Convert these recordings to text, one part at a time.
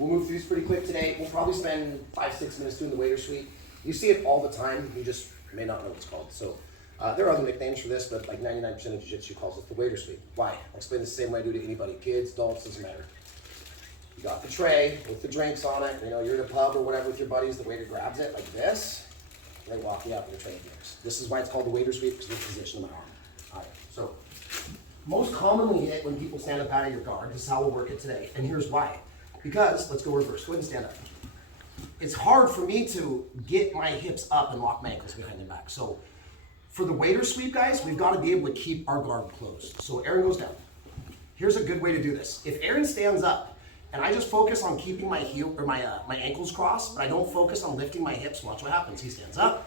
We'll move through these pretty quick today. We'll probably spend 5-6 minutes doing the waiter sweep. You see it all the time, you just may not know what it's called. So there are other nicknames for this, but like 99% of jiu-jitsu calls it the waiter sweep. Why? I'll explain the same way I do to anybody, kids, adults, doesn't matter. You got the tray with the drinks on it, you know, you're in a pub or whatever with your buddies, the waiter grabs it like this, and they walk you out with the tray of drinks. This is why it's called the waiter sweep, because of the position of my arm. All right, so most commonly hit when people stand up out of your guard. This is how we'll work it today, and here's why. Because, let's go reverse, go ahead and stand up. It's hard for me to get my hips up and lock my ankles behind the back. So for the waiter sweep, guys, we've got to be able to keep our guard closed. So Aaron goes down. Here's a good way to do this. If Aaron stands up, and I just focus on keeping my heel or my ankles crossed, but I don't focus on lifting my hips, watch what happens. He stands up,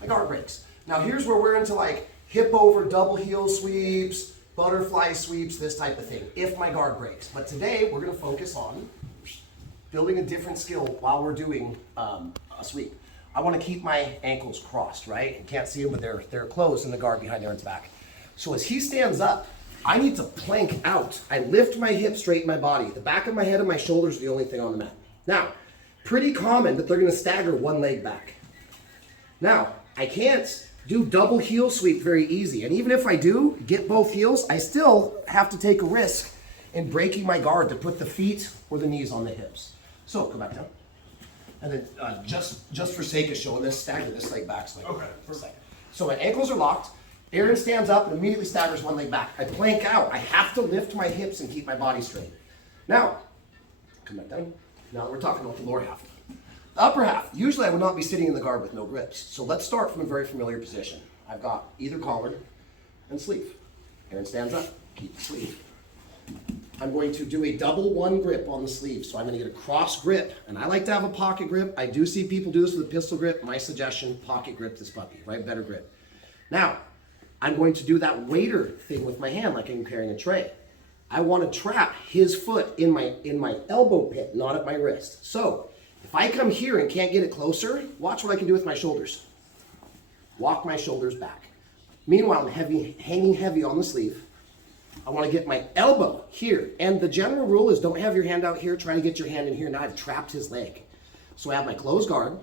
my guard breaks. Now here's where we're into like hip over double heel sweeps, butterfly sweeps, this type of thing, if my guard breaks. But today we're gonna focus on building a different skill while we're doing a sweep. I wanna keep my ankles crossed, right? You can't see them, but they're closed in the guard behind Aaron's back. So as he stands up, I need to plank out. I lift my hips straight in my body. The back of my head and my shoulders are the only thing on the mat. Now, pretty common that they're gonna stagger one leg back. Now, I can't do double heel sweep very easy. And even if I do get both heels, I still have to take a risk in breaking my guard to put the feet or the knees on the hips. So, go back down. And then just for sake of showing this, stagger this leg back. So okay. For a second. So my ankles are locked. Aaron stands up and immediately staggers one leg back. I plank out. I have to lift my hips and keep my body straight. Now, come back down. Now we're talking about the lower half. The upper half. Usually I would not be sitting in the guard with no grips. So let's start from a very familiar position. I've got either collar and sleeve. Aaron stands up, keep the sleeve. I'm going to do a double one grip on the sleeve. So I'm going to get a cross grip, and I like to have a pocket grip. I do see people do this with a pistol grip. My suggestion, pocket grip this puppy, right? Better grip. Now, I'm going to do that waiter thing with my hand like I'm carrying a tray. I want to trap his foot in my elbow pit, not at my wrist. So if I come here and can't get it closer, watch what I can do with my shoulders. Walk my shoulders back. Meanwhile, I'm hanging heavy on the sleeve. I want to get my elbow here. And the general rule is don't have your hand out here, try to get your hand in here. Now I've trapped his leg. So I have my closed guard,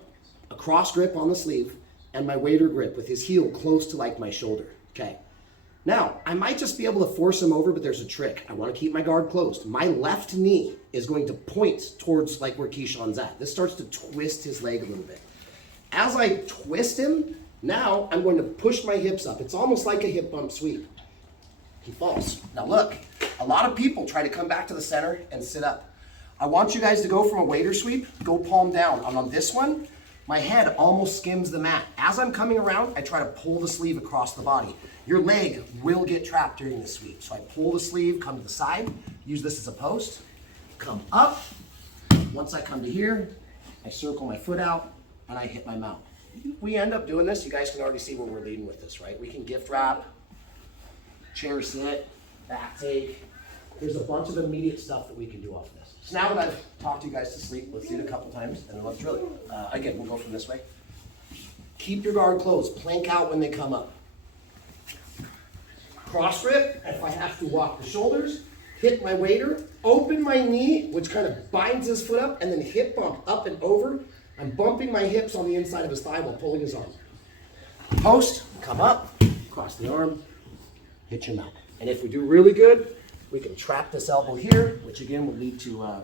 a cross grip on the sleeve, and my waiter grip with his heel close to like my shoulder. Okay. Now, I might just be able to force him over, but there's a trick. I want to keep my guard closed. My left knee is going to point towards like where Keyshawn's at. This starts to twist his leg a little bit. As I twist him, now I'm going to push my hips up. It's almost like a hip bump sweep. He falls. Now look, a lot of people try to come back to the center and sit up. I want you guys to go from a waiter sweep, go palm down. And on this one, my head almost skims the mat. As I'm coming around, I try to pull the sleeve across the body. Your leg will get trapped during the sweep. So I pull the sleeve, come to the side, use this as a post, come up. Once I come to here, I circle my foot out, and I hit my mount. We end up doing this, you guys can already see where we're leading with this, right? We can gift wrap, chair sit, back take. There's a bunch of immediate stuff that we can do off of this. So now that I've talked you guys to sleep, let's do it a couple times, and then let's drill it. Again, we'll go from this way. Keep your guard closed. Plank out when they come up. Cross grip, if I have to walk the shoulders, hit my waiter, open my knee, which kind of binds his foot up, and then hip bump up and over. I'm bumping my hips on the inside of his thigh while pulling his arm. Post, come up, cross the arm, hit your mount. And if we do really good, we can trap this elbow here, which again will lead to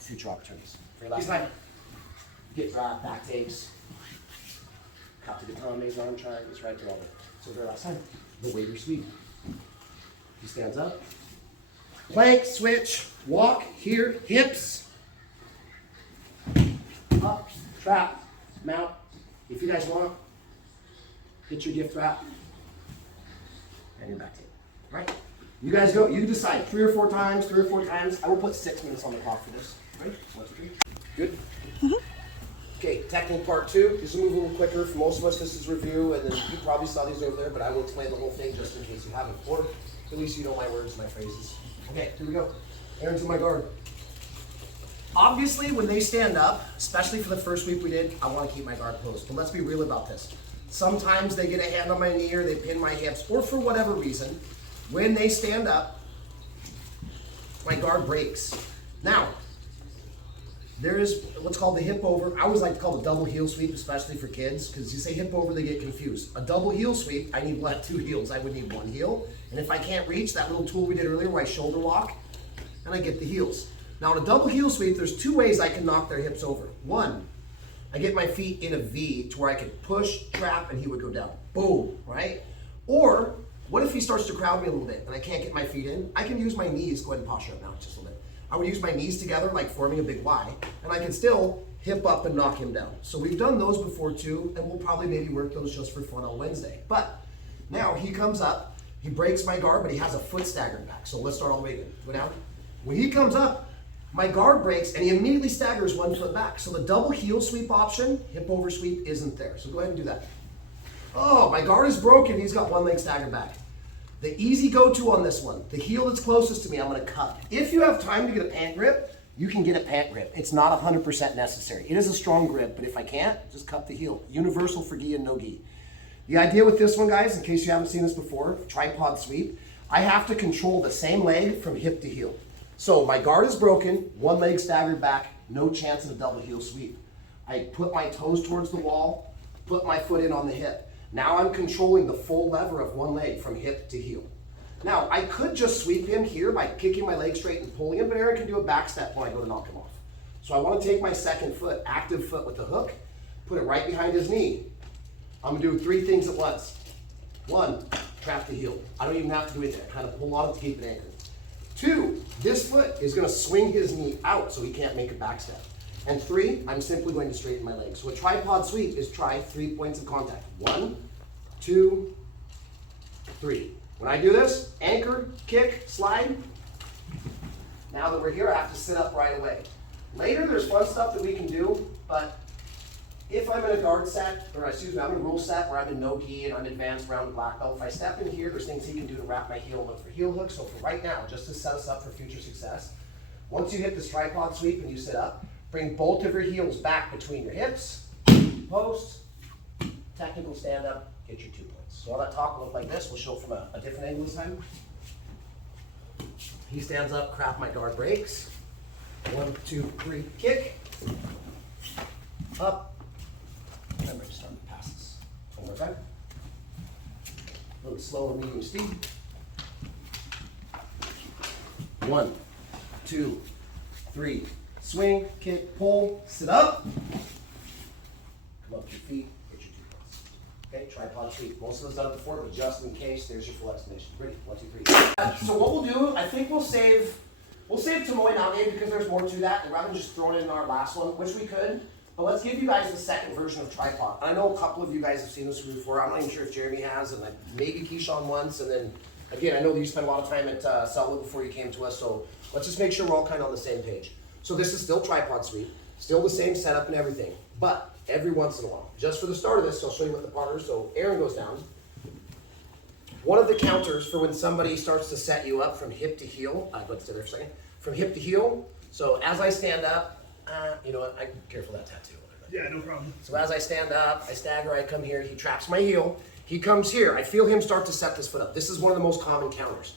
future opportunities. For your last time, get back takes, katagames, arm triangles, right to all that. So for your last time, the waiter sweep. He stands up, plank, switch, walk, here, hips, up, trap, mount. If you guys want, hit your gift wrap, and your back take, right? You guys go, you decide, 3 or 4 times. I will put 6 minutes on the clock for this. Ready? 1, 2, 3. Good? Mm-hmm. Okay, technique part 2. This will move a little quicker. For most of us, this is review, and then you probably saw these over there, but I will explain the whole thing just in case you haven't. Or at least you know my words, my phrases. Okay, here we go. Aaron's in my guard. Obviously, when they stand up, especially for the first sweep we did, I want to keep my guard closed. But let's be real about this. Sometimes they get a hand on my knee or they pin my hips, or for whatever reason, when they stand up, my guard breaks. Now, there is what's called the hip over. I always like to call it a double heel sweep, especially for kids, because you say hip over, they get confused. A double heel sweep, I need what? 2 heels. I would need 1 heel. And if I can't reach that little tool we did earlier where I shoulder lock, and I get the heels. Now in a double heel sweep, there's 2 ways I can knock their hips over. One, I get my feet in a V to where I could push, trap, and he would go down. Boom, right? Or, what if he starts to crowd me a little bit and I can't get my feet in? I can use my knees. Go ahead and posture up now just a little bit. I would use my knees together like forming a big Y, and I can still hip up and knock him down. So we've done those before too, and we'll probably maybe work those just for fun on Wednesday. But now he comes up, he breaks my guard, but he has a foot staggered back. So let's start all the way again. Go down. When he comes up, my guard breaks and he immediately staggers 1 foot back. So the double heel sweep option, hip over sweep, isn't there. So go ahead and do that. Oh, my guard is broken. He's got 1 leg staggered back. The easy go-to on this one, the heel that's closest to me, I'm going to cut. If you have time to get a pant grip, you can get a pant grip. It's not 100% necessary. It is a strong grip, but if I can't, just cut the heel. Universal for gi and no gi. The idea with this one, guys, in case you haven't seen this before, tripod sweep, I have to control the same leg from hip to heel. So my guard is broken, 1 leg staggered back, no chance of a double heel sweep. I put my toes towards the wall, put my foot in on the hip. Now I'm controlling the full lever of 1 leg from hip to heel. Now, I could just sweep him here by kicking my leg straight and pulling him, but Aaron can do a back step when I go to knock him off. So I want to take my second foot, active foot with the hook, put it right behind his knee. I'm going to do 3 things at once. 1, trap the heel. I don't even have to do anything. I kind of pull on it to keep it anchored. 2, this foot is going to swing his knee out so he can't make a back step. And 3, I'm simply going to straighten my leg. So a tripod sweep is try 3 points of contact. 1, 2, 3. When I do this, anchor, kick, slide. Now that we're here, I have to sit up right away. Later, there's fun stuff that we can do, but if I'm in a guard set, or excuse me, I'm in a rule set where I'm in no gi and I'm advanced round black belt, if I step in here, there's things he can do to wrap my heel and look for heel hooks. So for right now, just to set us up for future success, once you hit this tripod sweep and you sit up, bring both of your heels back between your hips, post, technical stand up, get your 2 points. So all that talk will look like this. We'll show it from a different angle this time. He stands up, crap, my guard breaks. 1, 2, 3, kick. Up. Remember to start the passes. One more time. A little slower, medium speed. 1, 2, 3. Swing, kick, pull, sit up. Come up to your feet, get your 2 points. Okay, tripod sweep. Most of us done it before, but just in case, there's your full explanation. Ready? 1, 2, 3. So what we'll do, I think we'll save Tomoe now, Dave, because there's more to that, rather than just throwing it in our last one, which we could. But let's give you guys the second version of tripod. And I know a couple of you guys have seen this before. I'm not even sure if Jeremy has, and like maybe Keyshawn once. And then again, I know that you spent a lot of time at Selwood before you came to us. So let's just make sure we're all kind of on the same page. So this is still tripod sweep, still the same setup and everything. But every once in a while, just for the start of this, I'll show you what the part is. So Aaron goes down. One of the counters for when somebody starts to set you up from hip to heel, let's stay there for a second. From hip to heel. So as I stand up, you know what? I'm careful of that tattoo. Yeah, no problem. So as I stand up, I stagger, I come here, he traps my heel. He comes here. I feel him start to set this foot up. This is one of the most common counters.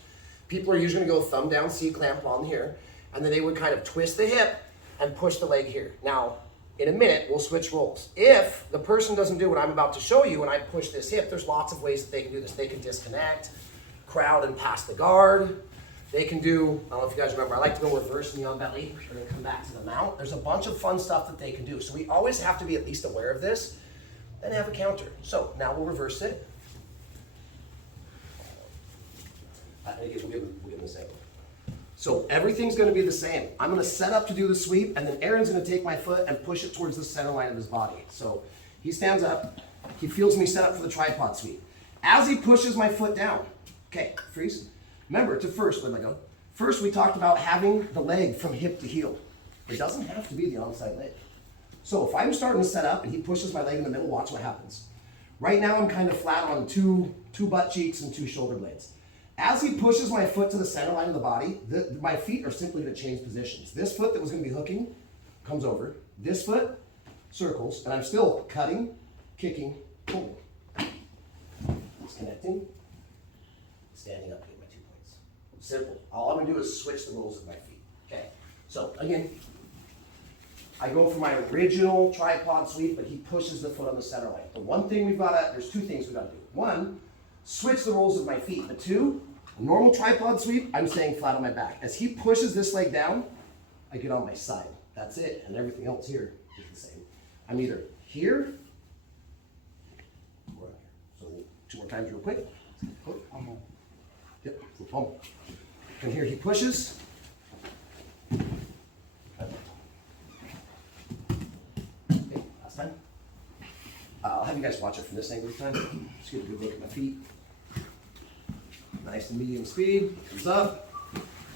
People are usually going to go thumb down, C-clamp on here, and then they would kind of twist the hip and push the leg here. Now, in a minute, we'll switch roles. If the person doesn't do what I'm about to show you and I push this hip, there's lots of ways that they can do this. They can disconnect, crowd and pass the guard. They can do, I don't know if you guys remember, I like to go reverse knee on belly and then come back to the mount. There's a bunch of fun stuff that they can do. So we always have to be at least aware of this and have a counter. So now we'll reverse it. We'll give them the same. So everything's going to be the same. I'm going to set up to do the sweep, and then Aaron's going to take my foot and push it towards the center line of his body. So he stands up. He feels me set up for the tripod sweep. As he pushes my foot down, okay, freeze. Remember, to first, where'd I go? First, we talked about having the leg from hip to heel. It doesn't have to be the onside leg. So if I'm starting to set up and he pushes my leg in the middle, watch what happens. Right now, I'm kind of flat on two butt cheeks and 2 shoulder blades. As he pushes my foot to the center line of the body, my feet are simply going to change positions. This foot that was going to be hooking comes over. This foot circles, and I'm still cutting, kicking, pulling. Disconnecting, standing up, getting my 2 points. Simple. All I'm going to do is switch the rules of my feet. Okay. So again, I go for my original tripod sweep, but he pushes the foot on the center line. The one thing there's two things we gotta do. One, switch the roles of my feet. But two, normal tripod sweep, I'm staying flat on my back. As he pushes this leg down, I get on my side. That's it, and everything else here is the same. I'm either here or here. So 2 more times real quick. Yep, flip home. And here he pushes. Okay, last time. I'll have you guys watch it from this angle this time. Just get a good look at my feet. Nice and medium speed. Comes up.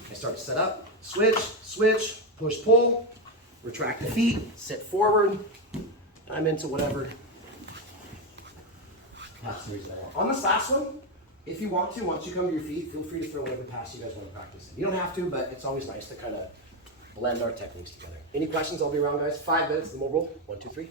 I start to set up. Switch, switch, push, pull. Retract the feet. Sit forward. I'm into whatever. That's the reason I want. On this last one, if you want to, once you come to your feet, feel free to throw whatever pass you guys want to practice in. You don't have to, but it's always nice to kind of blend our techniques together. Any questions? I'll be around, guys. 5 minutes, then we'll roll. 1, 2, 3.